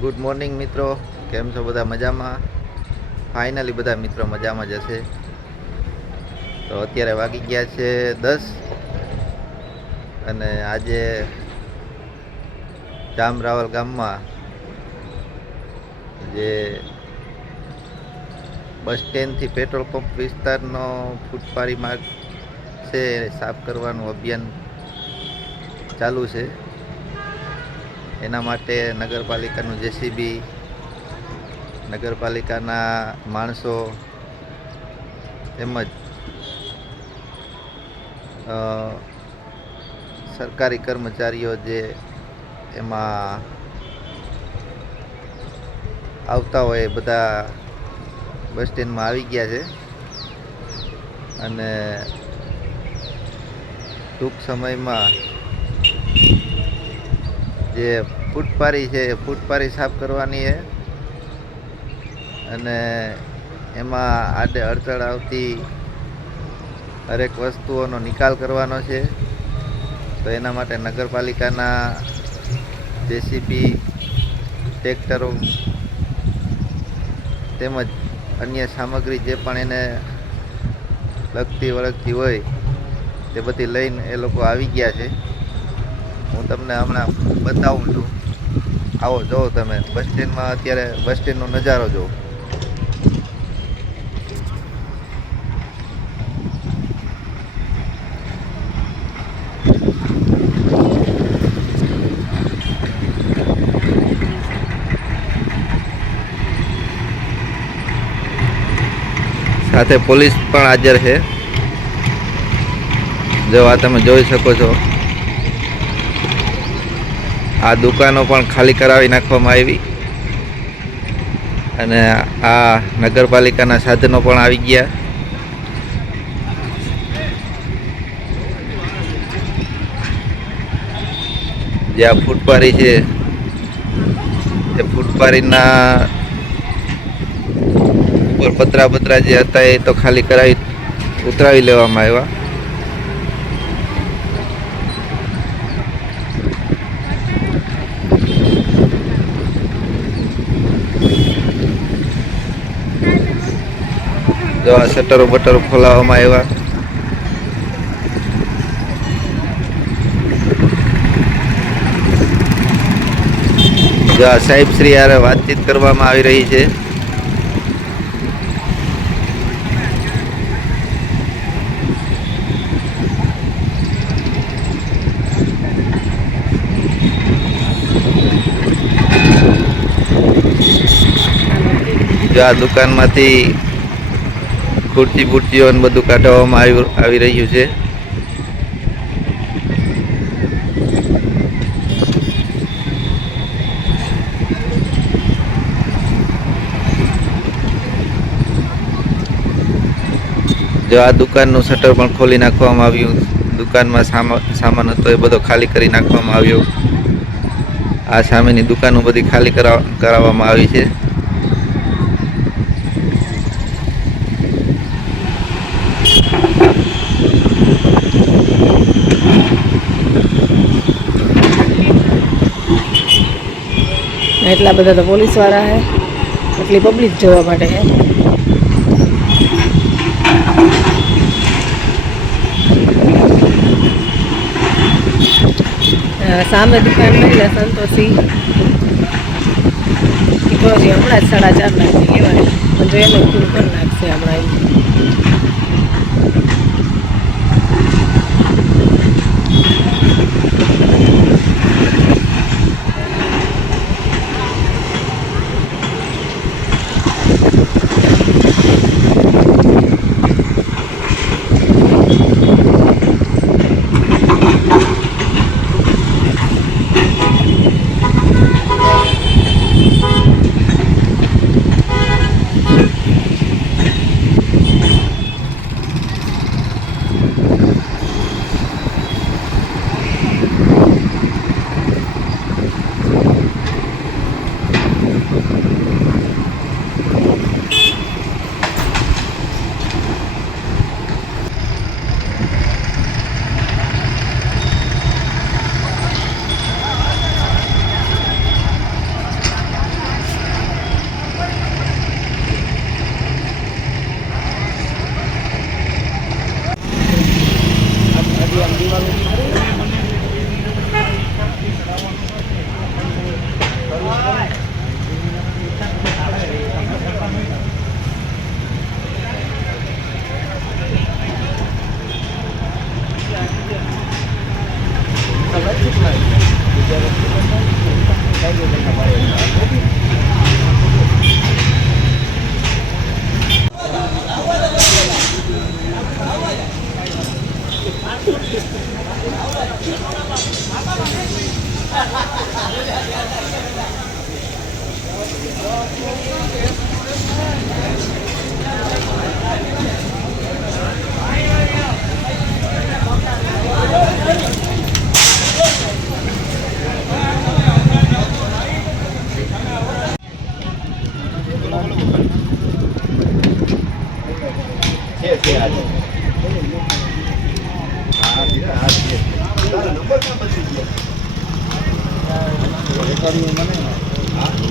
Good morning મિત્રો, કેમ છો બધા? મજામાં? ફાઇનલી બધા મિત્રો મજામાં જ હશે. તો અત્યારે વાગી ગયા છે 10 અને આજે જામરાવલ ગામમાં જે બસ સ્ટેન્ડથી પેટ્રોલ પંપ વિસ્તારનો ફૂટપારી માર્ગ છે સાફ કરવાનું અભિયાન ચાલુ છે. એના માટે નગરપાલિકાનું જેસીબી, નગરપાલિકાના માણસો તેમજ સરકારી કર્મચારીઓ જે એમાં આવતા હોય એ બધા બસ સ્ટેન્ડમાં આવી ગયા છે અને ટૂંક સમયમાં જે ફૂટપારી છે એ ફૂટપારી સાફ કરવાની છે અને એમાં આડે અડચણ આવતી હરેક વસ્તુઓનો નિકાલ કરવાનો છે. તો એના માટે નગરપાલિકાના જેસીબી, ટ્રેક્ટરો તેમજ અન્ય સામગ્રી જે પણ એને લગતી વળગતી હોય તે બધી લઈને એ લોકો આવી ગયા છે. હું તમને હમણાં બતાવું છું. આવો જોવો તમે બસ સ્ટેન્ડમાં, અત્યારે બસ સ્ટેન્ડનો નજારો જુઓ. સાથે પોલીસ પણ હાજર છે. જો આ તમે જોઈ શકો છો, આ દુકાનો પણ ખાલી કરાવી નાખવામાં આવી અને આ નગરપાલિકાના સાધનો પણ આવી ગયા. જે આ ફૂટપારી છે એ ફૂટપારીના ઉપર પતરા જે હતા એ તો ખાલી કરાવી ઉતરાવી લેવામાં આવ્યા. જો આ શટરો બટરો ખોલાવવામાં આવ્યા. જો આ સાહેબ શ્રી હારે વાતચીત કરવામાં આવી રહી છે. જો આ દુકાનમાંથી ખુરચી બુરચીઓ બધું કાઢવામાં આવી રહ્યું છે. જો આ દુકાનનું શટર પણ ખોલી નાખવામાં આવ્યું. દુકાનમાં સામાન હતો એ બધો ખાલી કરી નાખવામાં આવ્યો. આ સામેની દુકાનો બધી ખાલી કરાવવામાં આવી છે. એટલા બધા તો પોલીસ વાળા હે, એટલી પબ્લિક જોવા માટે હે. સામે દુકાન મહિલા સંતોષી હમણાં જ 4:30 લાખની લેવાય, પણ જો એનો પૂરું કરી નાખશે હમણાં.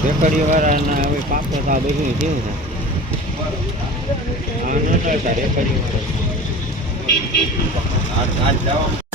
રેકડીઓ વાળાના હવે પાકો તો આ બધું કેવું છે આ ન રેકડીઓ વાળા